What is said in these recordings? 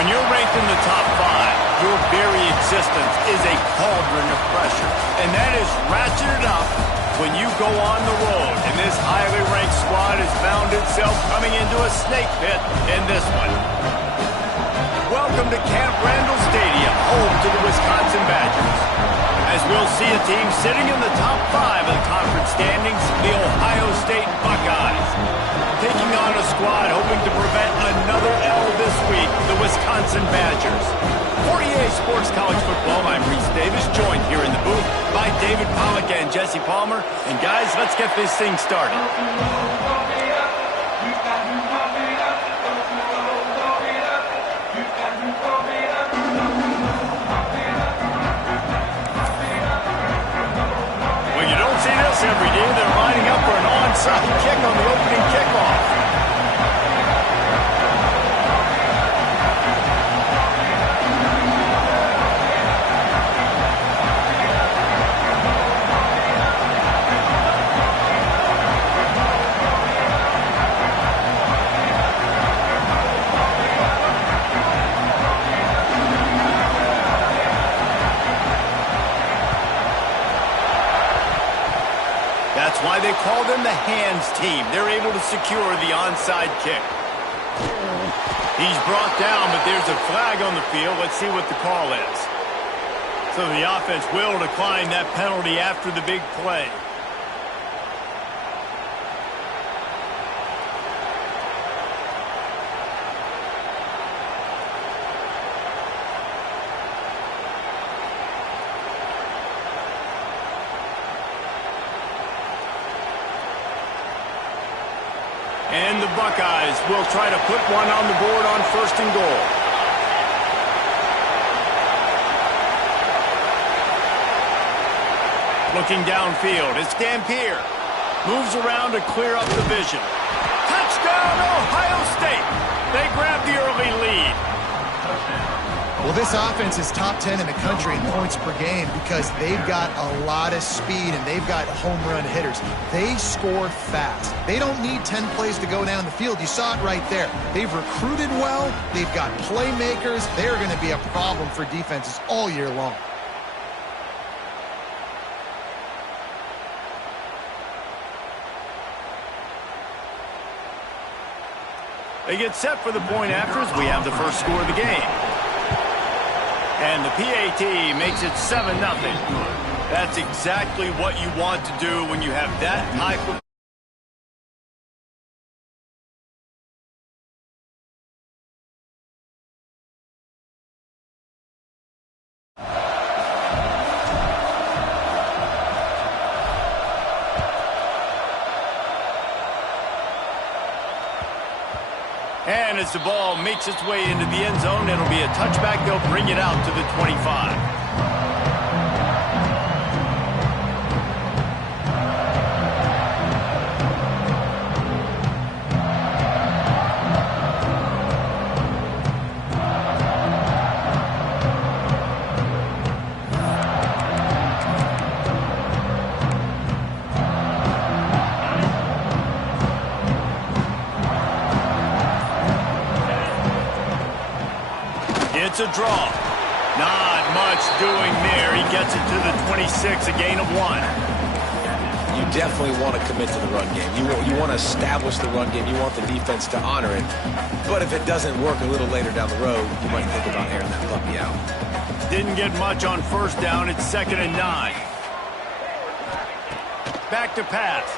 When you're ranked in the top 5, your very existence is a cauldron of pressure. And that is ratcheted up when you go on the road. And this highly ranked squad has found itself coming into a snake pit in this one. Welcome to Camp Randall Stadium, home to the Wisconsin Badgers. As we'll see a team sitting in the top 5 of the conference standings, the Ohio State Buckeyes. Taking on a squad hoping to prevent another L this week, the Wisconsin Badgers. For EA Sports College Football, I'm Reese Davis, joined here in the booth by David Pollack and Jesse Palmer. And guys, let's get this thing started. Well, you don't see this every day. They're lining up for an onside kick on the opening kickoff. That's why they call them the hands team. They're able to secure the onside kick. He's brought down, but there's a flag on the field. Let's see what the call is. So the offense will decline that penalty after the big play. And the Buckeyes will try to put one on the board on 1st and goal. Looking downfield, it's Dampier. Moves around to clear up the vision. Touchdown, Ohio State! They grab the early lead. Well, this offense is top 10 in the country in points per game because they've got a lot of speed and they've got home run hitters. They score fast. They don't need 10 plays to go down the field. You saw it right there. They've recruited well. They've got playmakers. They're going to be a problem for defenses all year long. They get set for the point after as we have the first score of the game. And the PAT makes it 7-0. That's exactly what you want to do when you have that type of... And as the ball makes its way into the end zone, it'll be a touchback. They'll bring it out to the 25. It's a draw. Not much doing there. He gets it to the 26, a gain of 1. You definitely want to commit to the run game. You want to establish the run game. You want the defense to honor it. But if it doesn't work a little later down the road, you might think about airing that puppy out. Didn't get much on 1st down. It's 2nd and 9. Back to pass.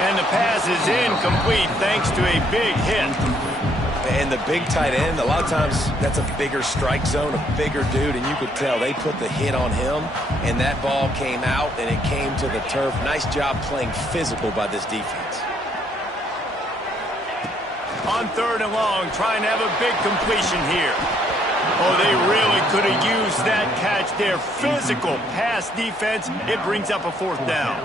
And the pass is incomplete thanks to a big hit. And the big tight end, a lot of times that's a bigger strike zone, a bigger dude, and you could tell they put the hit on him, and that ball came out, and it came to the turf. Nice job playing physical by this defense. On 3rd and long, trying to have a big completion here. Oh, they really could have used that catch there. Physical pass defense. It brings up a 4th down.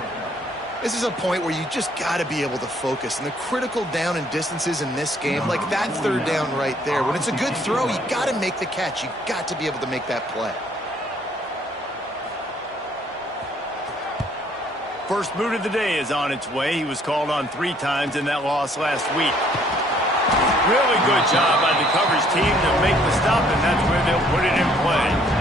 This is a point where you just got to be able to focus. And the critical down and distances in this game, like that 3rd down right there, when it's a good throw, you got to make the catch. You got to be able to make that play. First boot of the day is on its way. He was called on 3 times in that loss last week. Really good job by the coverage team to make the stop, and that's where they'll put it in play.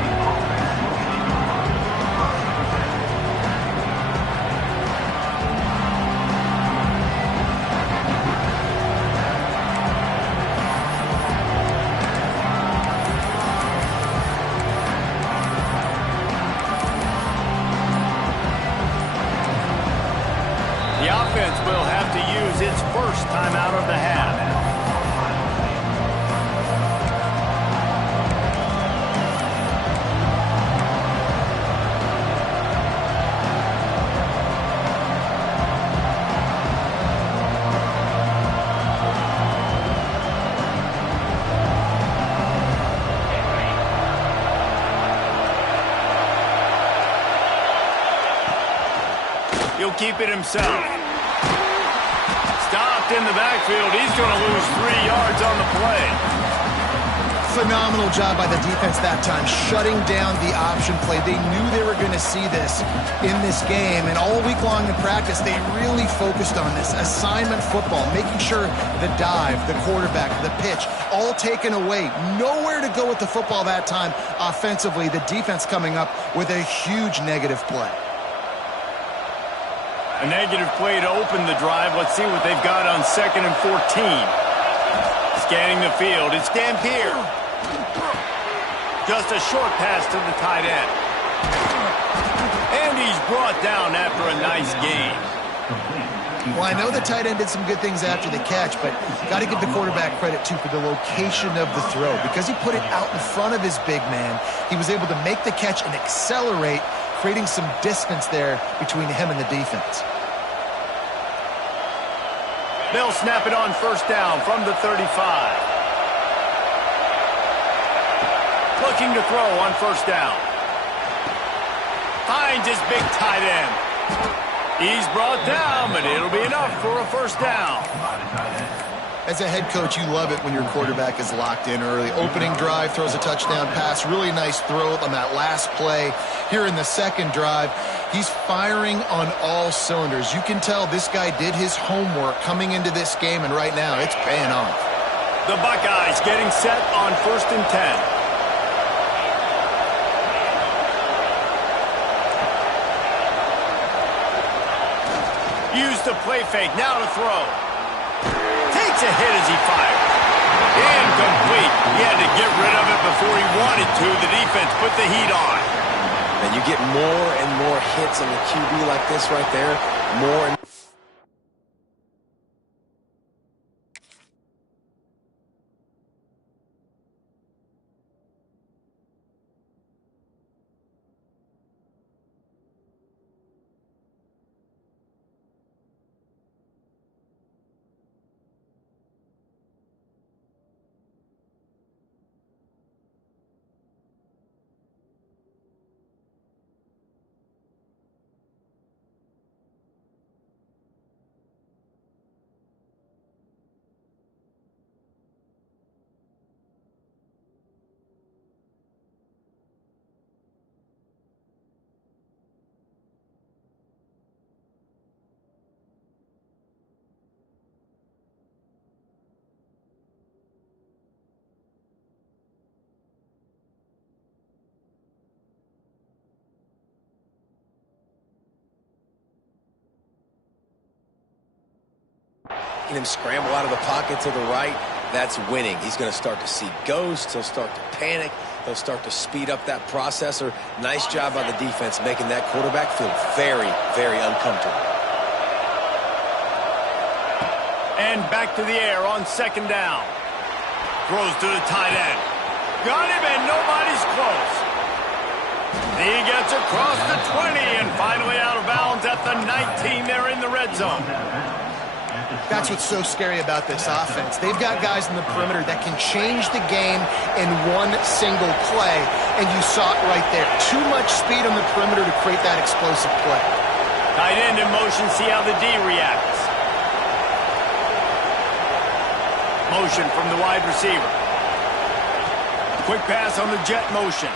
The offense will have to use its first timeout of the half. He'll keep it himself. Stopped in the backfield. He's going to lose 3 yards on the play. Phenomenal job by the defense that time, shutting down the option play. They knew they were going to see this in this game, and all week long in practice, they really focused on this assignment football, making sure the dive, the quarterback, the pitch, all taken away. Nowhere to go with the football that time offensively. The defense coming up with a huge negative play. A negative play to open the drive. Let's see what they've got on 2nd and 14. Scanning the field. It's Dampier. Just a short pass to the tight end. And he's brought down after a nice gain. Well, I know the tight end did some good things after the catch, but got to give the quarterback credit, too, for the location of the throw. Because he put it out in front of his big man, he was able to make the catch and accelerate, creating some distance there between him and the defense. They'll snap it on 1st down from the 35. Looking to throw on 1st down. Finds his big tight end. He's brought down, but it'll be enough for a 1st down. As a head coach, you love it when your quarterback is locked in early. Opening drive, throws a touchdown pass. Really nice throw on that last play. Here in the 2nd drive, he's firing on all cylinders. You can tell this guy did his homework coming into this game, and right now it's paying off. The Buckeyes getting set on 1st and 10. Use the play fake, now to throw. Takes a hit as he fires. Incomplete. He had to get rid of it before he wanted to. The defense put the heat on. And you get more and more hits on the QB like this right there. More and him scramble out of the pocket to the right, that's winning. He's going to start to see ghosts. He'll start to panic. He'll start to speed up that processor. Nice job by the defense making that quarterback feel very, very uncomfortable. And back to the air on 2nd down. Throws to the tight end. Got him, and nobody's close. He gets across the 20 and finally out of bounds at the 19 there in the red zone. That's what's so scary about this offense. They've got guys in the perimeter that can change the game in one single play, and you saw it right there. Too much speed on the perimeter to create that explosive play. Tight end in motion, see how the D reacts. Motion from the wide receiver. Quick pass on the jet motion.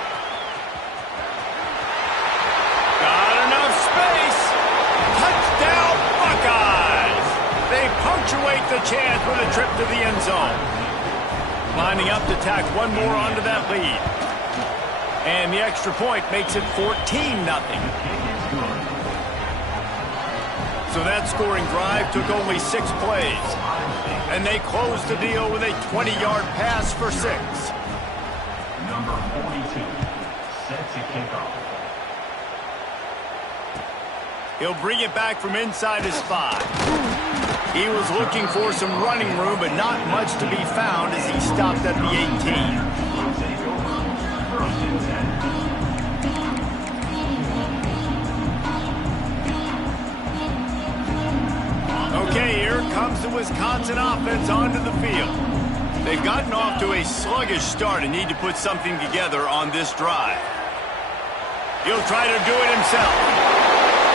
Got enough space. Touchdown, Buckeyes. They punctuate the chance with a trip to the end zone. Lining up to tack one more onto that lead. And the extra point makes it 14-0. So that scoring drive took only 6 plays. And they closed the deal with a 20-yard pass for 6. Number 42 set to kick off. He'll bring it back from inside his 5. He was looking for some running room, but not much to be found as he stopped at the 18. Okay, here comes the Wisconsin offense onto the field. They've gotten off to a sluggish start and need to put something together on this drive. He'll try to do it himself.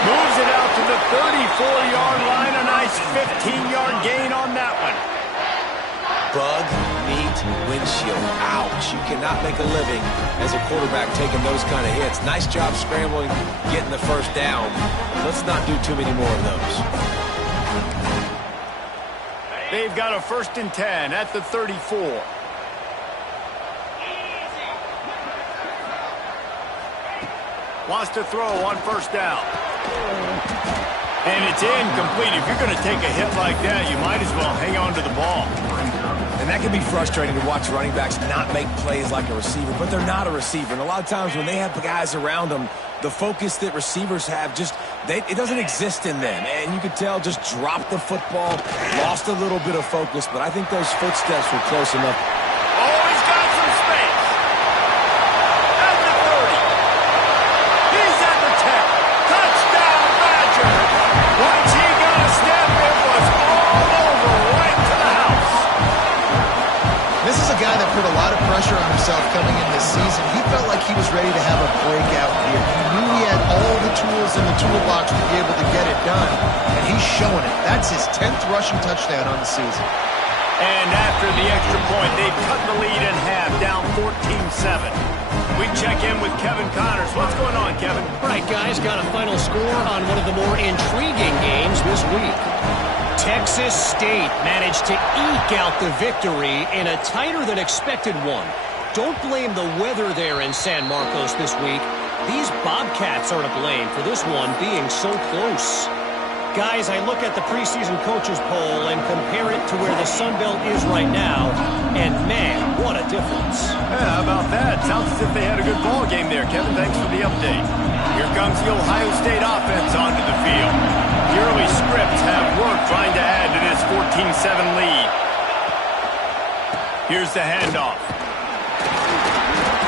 Moves it out to the 34-yard line. A nice 15-yard gain on that one. Bug meat windshield. Ouch. You cannot make a living as a quarterback taking those kind of hits. Nice job scrambling, getting the first down. Let's not do too many more of those. They've got a 1st and 10 at the 34. Wants to throw on 1st down. And it's incomplete. If you're going to take a hit like that, you might as well hang on to the ball. And that can be frustrating to watch running backs not make plays like a receiver, but they're not a receiver. And a lot of times when they have guys around them, the focus that receivers have it doesn't exist in them. And you could tell just dropped the football, lost a little bit of focus, but I think those footsteps were close enough. Oh, he's got some space. At the 30. He's at the 10. Touchdown, Badger. Once he got a step, it was all over right to the house. This is a guy that put a lot of pressure on himself coming in this season. He felt like he was ready to have a breakout year. He knew he had all the tools in the toolbox to be able to get it done, and he's showing it. That's his 10th rushing touchdown on the season. And after the extra point, they've cut the lead in half, down 14-7. We check in with Kevin Connors. What's going on, Kevin? All right, guys, got a final score on one of the more intriguing games this week. Texas State managed to eke out the victory in a tighter than expected one. Don't blame the weather there in San Marcos this week. These Bobcats are to blame for this one being so close. Guys, I look at the preseason coaches poll and compare it to where the Sun Belt is right now, and man, what a difference. Yeah, how about that? Sounds as if they had a good ball game there, Kevin. Thanks for the update. Here comes the Ohio State offense onto the field. The early scripts have worked trying to add to this 14-7 lead. Here's the handoff.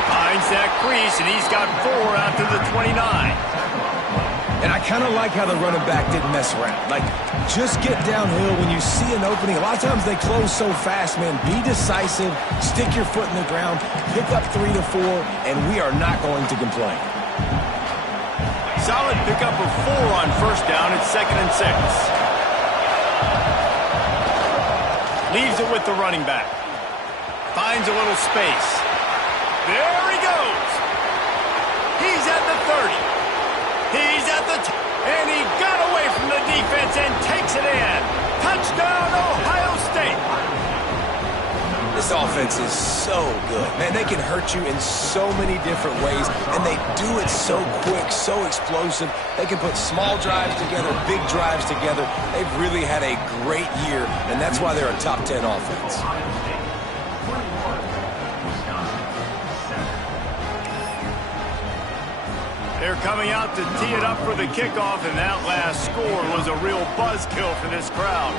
Finds that crease, and he's got 4 out to the 29. And I kind of like how the running back didn't mess around. Like, just get downhill when you see an opening. A lot of times they close so fast, man. Be decisive, stick your foot in the ground, pick up 3 to 4, and we are not going to complain. Solid pickup of 4 on 1st down. It's 2nd and 6. Leaves it with the running back. Finds a little space. There he goes. He's at the 30. He's at the and he got away from the defense and takes it in. Touchdown, Ohio State. This offense is so good. Man, they can hurt you in so many different ways, and they do it so quick, so explosive. They can put small drives together, big drives together. They've really had a great year, and that's why they're a top 10 offense. They're coming out to tee it up for the kickoff, and that last score was a real buzzkill for this crowd.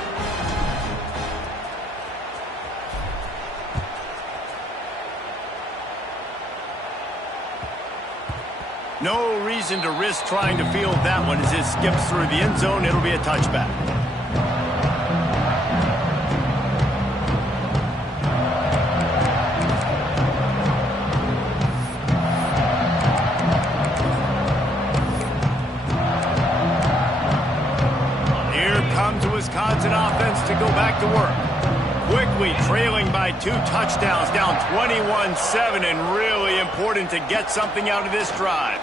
No reason to risk trying to field that one as it skips through the end zone. It'll be a touchback. Here comes the Wisconsin offense to go back to work. Quickly trailing by 2 touchdowns, down 21-7, and really important to get something out of this drive.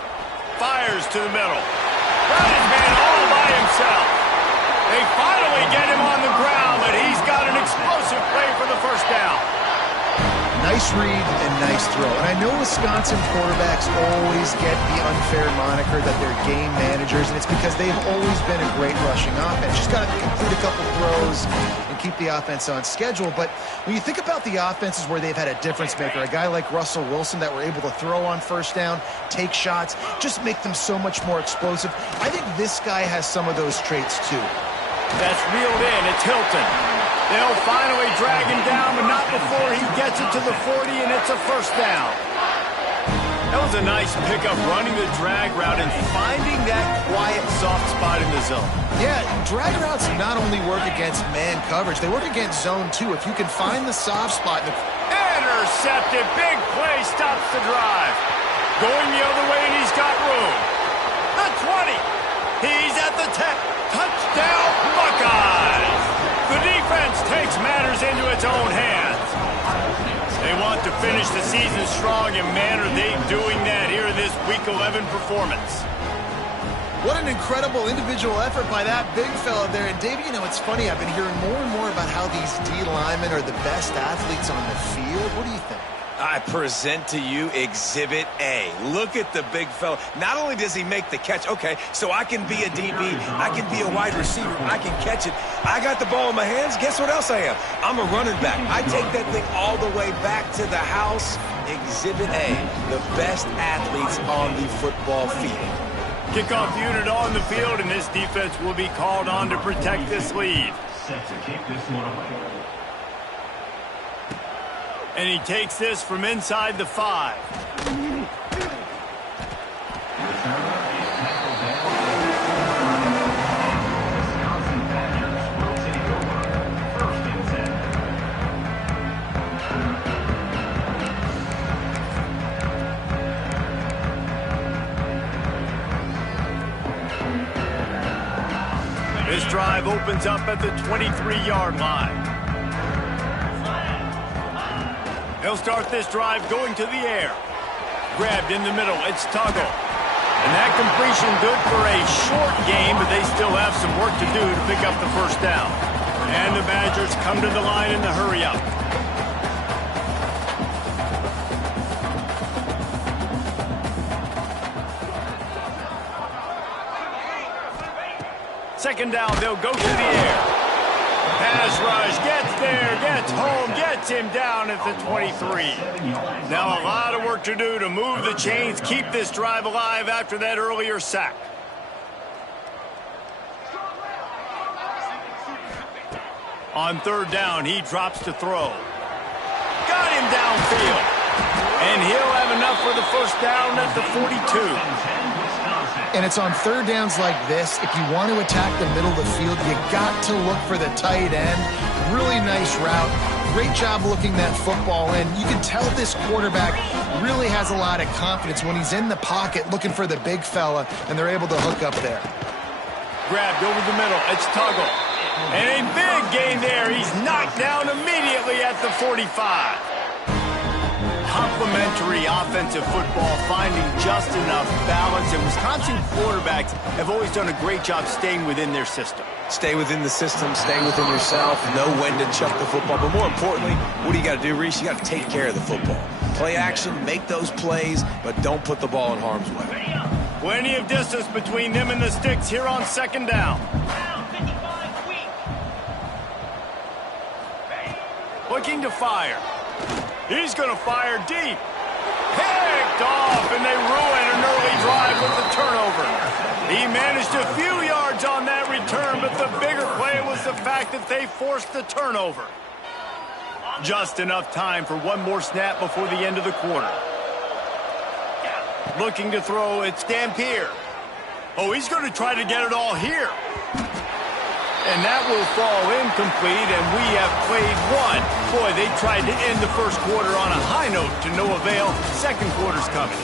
Fires to the middle. Got his man all by himself. They finally get him on the ground, but he's got an explosive play for the first down. Nice read and nice throw. And I know Wisconsin quarterbacks always get the unfair moniker that they're game managers, and it's because they've always been a great rushing offense. Just got to complete a couple throws and keep the offense on schedule. But when you think about the offenses where they've had a difference maker, a guy like Russell Wilson that were able to throw on first down, take shots, just make them so much more explosive. I think this guy has some of those traits too. That's reeled in. It's Hilton. They'll finally drag him down, but not before he gets it to the 40, and it's a first down. That was a nice pickup, running the drag route and finding that quiet, soft spot in the zone. Yeah, drag routes not only work against man coverage, they work against zone too. If you can find the soft spot. Intercepted. Big play stops the drive. Going the other way, and he's got room. The 20. He's at the 10. Touchdown, Buckeyes. The defense takes matters into its own hands. They want to finish the season strong, and man, are they doing that here in this Week 11 performance. What an incredible individual effort by that big fella there. And, Davey, you know, it's funny. I've been hearing more and more about how these D linemen are the best athletes on the field. What do you think? I present to you Exhibit A. Look at the big fella. Not only does he make the catch, okay, so I can be a DB, I can be a wide receiver, I can catch it. I got the ball in my hands. Guess what else I am? I'm a running back. I take that thing all the way back to the house. Exhibit A, the best athletes on the football field. Kickoff unit on the field, and this defense will be called on to protect this lead. Set to kick this one away. And he takes this from inside the 5. This drive opens up at the 23-yard line. He'll start this drive going to the air. Grabbed in the middle. It's Tuggle. And that completion good for a short game, but they still have some work to do to pick up the first down. And the Badgers come to the line in the hurry-up. Second down, they'll go to the air. Pass rush, gets there, gets home, gets him down at the 23. Now a lot of work to do to move the chains, keep this drive alive after that earlier sack. On third down, he drops to throw. Got him downfield. And he'll have enough for the first down at the 42. And it's on third downs like this. If you want to attack the middle of the field, you got to look for the tight end. Really nice route. Great job looking that football in. You can tell this quarterback really has a lot of confidence when he's in the pocket looking for the big fella, and they're able to hook up there. Grabbed over the middle. It's Tuggle. And a big gain there. He's knocked down immediately at the 45. Complementary offensive football, finding just enough balance, and Wisconsin quarterbacks have always done a great job staying within their system. Stay within the system, stay within yourself, know when to chuck the football. But more importantly, what do you got to do, Reese? You got to take care of the football. Play action, make those plays, but don't put the ball in harm's way. Plenty of distance between them and the sticks here on second down. Looking to fire. He's going to fire deep. Picked off, and they ruin an early drive with the turnover. He managed a few yards on that return, but the bigger play was the fact that they forced the turnover. Just enough time for one more snap before the end of the quarter. Looking to throw, it's Dampier. Oh, he's going to try to get it all here. And that will fall incomplete, and we have played one. Boy, they tried to end the first quarter on a high note to no avail. Second quarter's coming.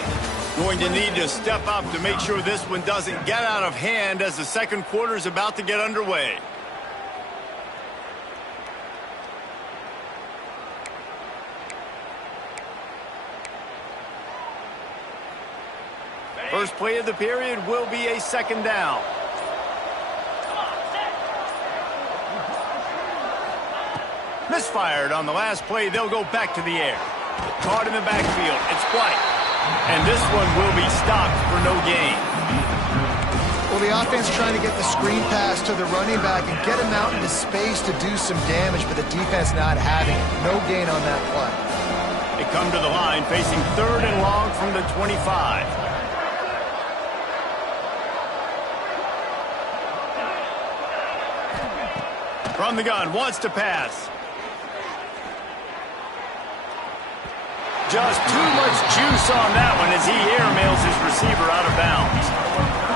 Going to need to step up to make sure this one doesn't get out of hand as the second quarter is about to get underway. First play of the period will be a second down. Misfired on the last play. They'll go back to the air. Caught in the backfield. It's White. And this one will be stopped for no gain. Well, the offense trying to get the screen pass to the running back and get him out into space to do some damage, but the defense not having it. No gain on that play. They come to the line facing third and long from the 25. From the gun, wants to pass. Just too much juice on that one as he airmails his receiver out of bounds.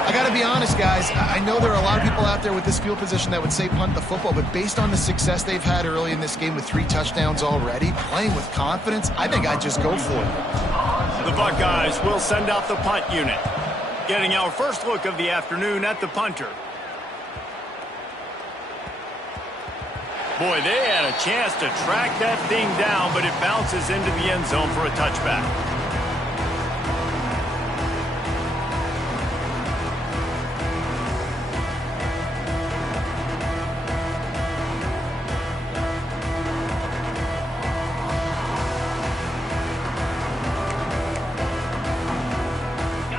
I got to be honest, guys. I know there are a lot of people out there with this field position that would say punt the football, but based on the success they've had early in this game with 3 touchdowns already, playing with confidence, I think I'd just go for it. The Buckeyes will send out the punt unit. Getting our first look of the afternoon at the punter. Boy, they had a chance to track that thing down, but it bounces into the end zone for a touchback.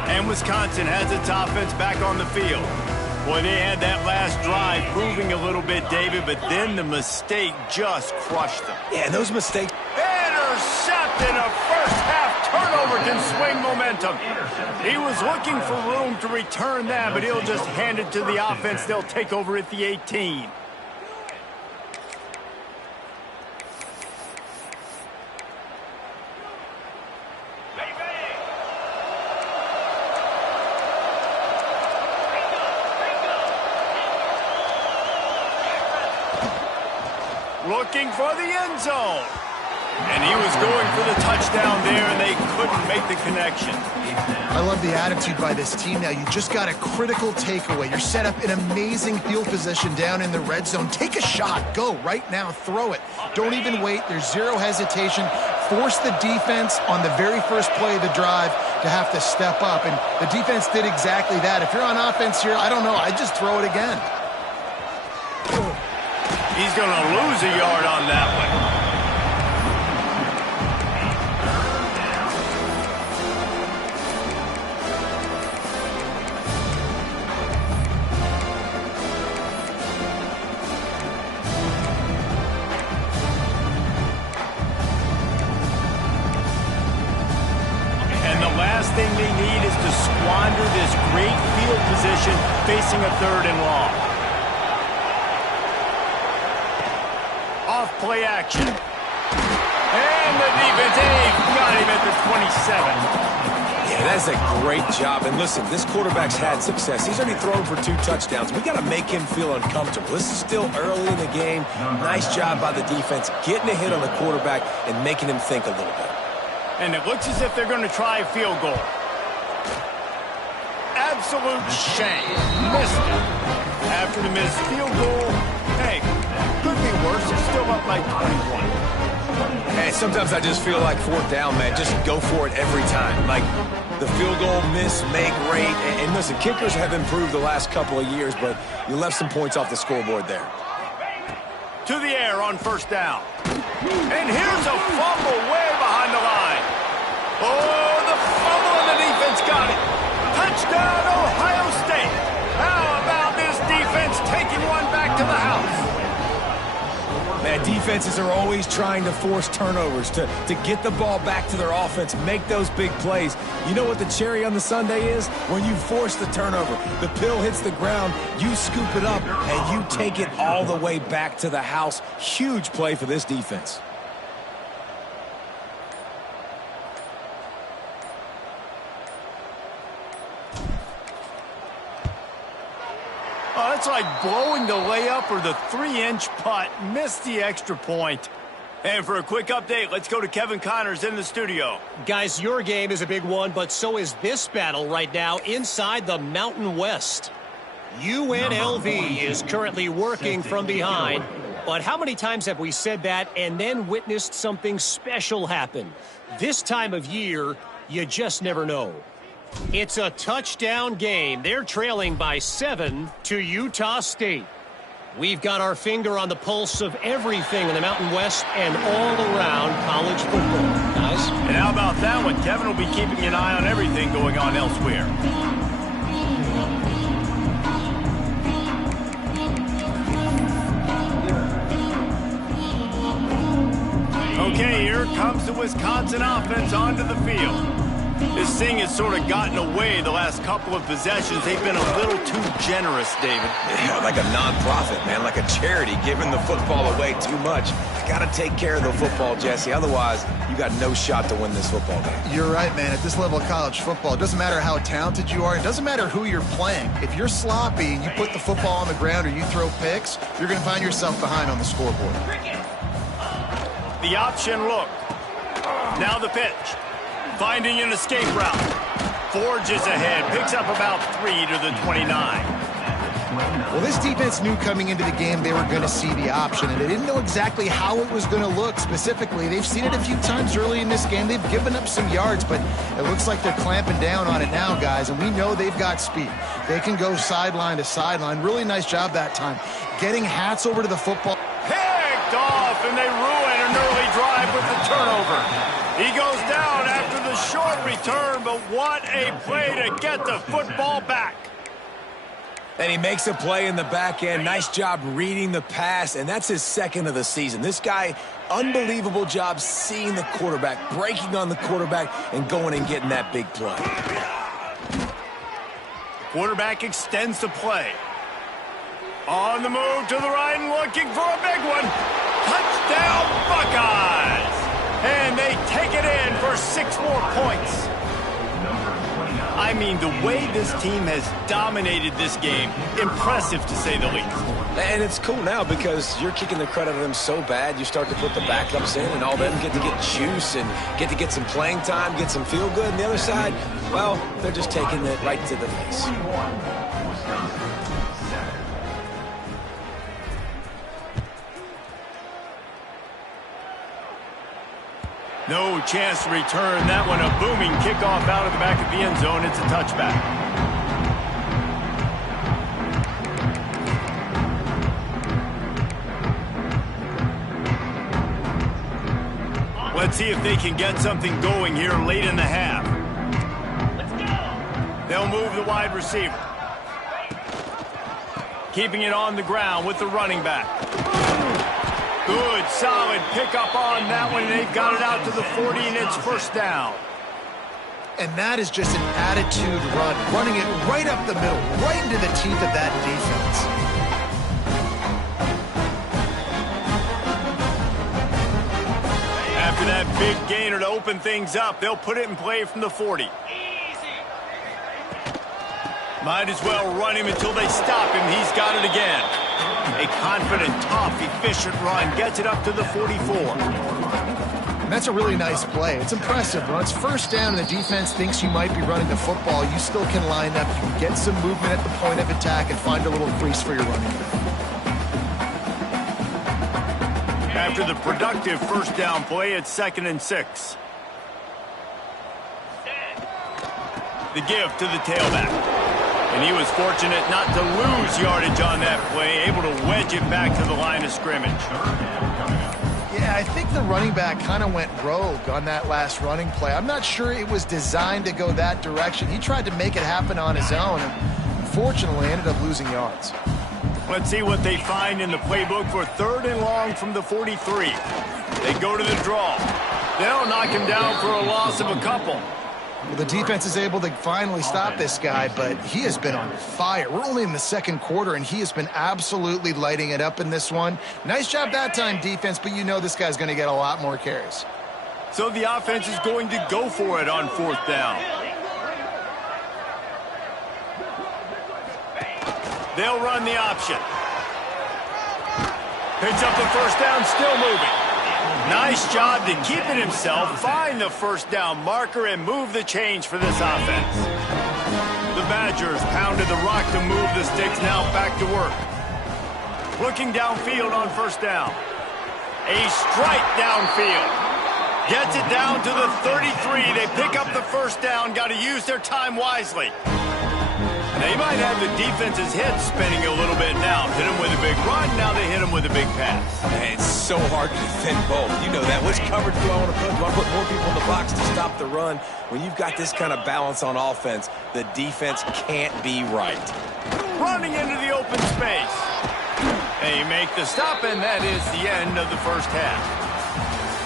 And Wisconsin has its offense back on the field. Boy, they had that last drive proving a little bit, David, but then the mistake just crushed them. Yeah, those mistakes. Intercepted. A first-half turnover can swing momentum. He was looking for room to return that, but he'll just hand it to the offense. They'll take over at the 18. Looking for the end zone. And he was going for the touchdown there, and they couldn't make the connection. I love the attitude by this team now. You just got a critical takeaway. You're set up in amazing field position down in the red zone. Take a shot. Go right now. Throw it. Don't even wait. There's zero hesitation. Force the defense on the very first play of the drive to have to step up. And the defense did exactly that. If you're on offense here, I don't know. I'd just throw it again. He's going to lose a yard on that one. And the last thing they need is to squander this great field position facing a third and long. Off-play action. And the defense, got him at the 27. Yeah, that's a great job. And listen, this quarterback's had success. He's already thrown for 2 touchdowns. We got to make him feel uncomfortable. This is still early in the game. Nice job by the defense, getting a hit on the quarterback and making him think a little bit. And it looks as if they're going to try a field goal. Absolute shame. Missed it. After the missed field goal, hey, could be worse. It's still up by 21. Hey, sometimes I just feel like 4th down, man. Just go for it every time. Like the field goal miss, make rate. And listen, kickers have improved the last couple of years, but you left some points off the scoreboard there. To the air on first down. And here's a fumble way behind the line. Oh, the fumble and the defense got it. Touchdown, Ohio State. How about this defense taking one back to the house? Man, defenses are always trying to force turnovers to get the ball back to their offense, make those big plays. You know what the cherry on the sundae is? When you force the turnover, the pill hits the ground, you scoop it up, and you take it all the way back to the house. Huge play for this defense. That's like blowing the layup or the 3-inch putt. Missed the extra point. And for a quick update, let's go to Kevin Connors in the studio. Guys, your game is a big one, but so is this battle right now inside the Mountain West. UNLV is currently working from behind, but how many times have we said that and then witnessed something special happen? This time of year, you just never know. It's a touchdown game. They're trailing by 7 to Utah State. We've got our finger on the pulse of everything in the Mountain West and all around college football, guys. And how about that one? Kevin will be keeping an eye on everything going on elsewhere. Okay, here comes the Wisconsin offense onto the field. This thing has sort of gotten away the last couple of possessions. They've been a little too generous, David. Yeah, like a non-profit, man, like a charity, giving the football away too much. Got to take care of the football, Jesse. Otherwise, you got no shot to win this football game. You're right, man. At this level of college football, it doesn't matter how talented you are. It doesn't matter who you're playing. If you're sloppy and you put the football on the ground or you throw picks, you're going to find yourself behind on the scoreboard. The option look. Now the pitch. Finding an escape route. Forges ahead. Picks up about 3 to the 29. Well, this defense knew coming into the game they were going to see the option, and they didn't know exactly how it was going to look specifically. They've seen it a few times early in this game. They've given up some yards, but it looks like they're clamping down on it now, guys, and we know they've got speed. They can go sideline to sideline. Really nice job that time. Getting Hats over to the football. Picked off, and they ruin an early drive with the turnover. He goes down after the short return, but what a play to get the football back. And he makes a play in the back end. Nice job reading the pass, and that's his second of the season. This guy, unbelievable job seeing the quarterback, breaking on the quarterback, and going and getting that big play. Quarterback extends the play. On the move to the right and looking for a big one. Touchdown, Buckeyes! And they take it in for 6 more points. I mean, the way this team has dominated this game, impressive to say the least. And it's cool now because you're kicking the credit of them so bad, you start to put the backups in and all them get to get juice and get to get some playing time, get some feel good. And the other side, well, they're just taking it right to the face. No chance to return that one. A booming kickoff out of the back of the end zone. It's a touchback. Let's see if they can get something going here late in the half. They'll move the wide receiver. Keeping it on the ground with the running back. Good, solid pickup on that one. They've got it out to the 40, and it's first down. And that is just an attitude run, running it right up the middle, right into the teeth of that defense. After that big gainer to open things up, they'll put it in play from the 40. Might as well run him until they stop him. He's got it again. A confident, tough, efficient run gets it up to the 44. And that's a really nice play. It's impressive. When it's first down and the defense thinks you might be running the football, you still can line up. You can get some movement at the point of attack and find a little crease for your running back. After the productive first down play, it's 2nd and 6. The give to the tailback. And he was fortunate not to lose yardage on that play, able to wedge it back to the line of scrimmage. Yeah, I think the running back kind of went rogue on that last running play. I'm not sure it was designed to go that direction. He tried to make it happen on his own and unfortunately ended up losing yards. Let's see what they find in the playbook for 3rd and long from the 43. They go to the draw. They'll knock him down for a loss of a couple. Well, the defense is able to finally stop this guy, but he has been on fire. We're only in the 2nd quarter, and he has been absolutely lighting it up in this one. Nice job that time, defense, but you know this guy's going to get a lot more carries. So the offense is going to go for it on 4th down. They'll run the option. Picks up the first down, still moving. Nice job to keep it himself, find the first down marker, and move the change for this offense. The Badgers pounded the rock to move the sticks, now back to work. Looking downfield on first down. A strike downfield. Gets it down to the 33. They pick up the first down, got to use their time wisely. They might have the defense's head spinning a little bit now. Hit them with a big run, now they hit them with a big pass. Man, it's so hard to defend both. You know that. Which coverage do I want to put? Do I put more people in the box to stop the run? When you've got this kind of balance on offense, the defense can't be right. Running into the open space. They make the stop, and that is the end of the first half.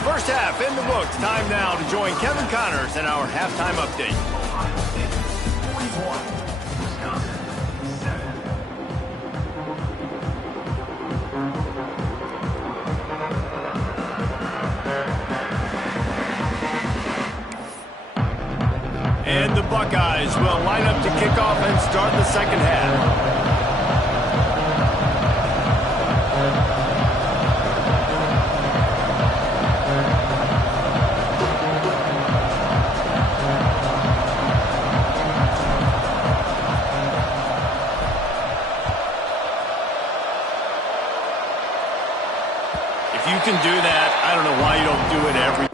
First half in the books. Time now to join Kevin Connors in our halftime update. Ohio State 41, Wisconsin 7. And the Buckeyes will line up to kick off and start the second half. If you can do that, I don't know why you don't do it every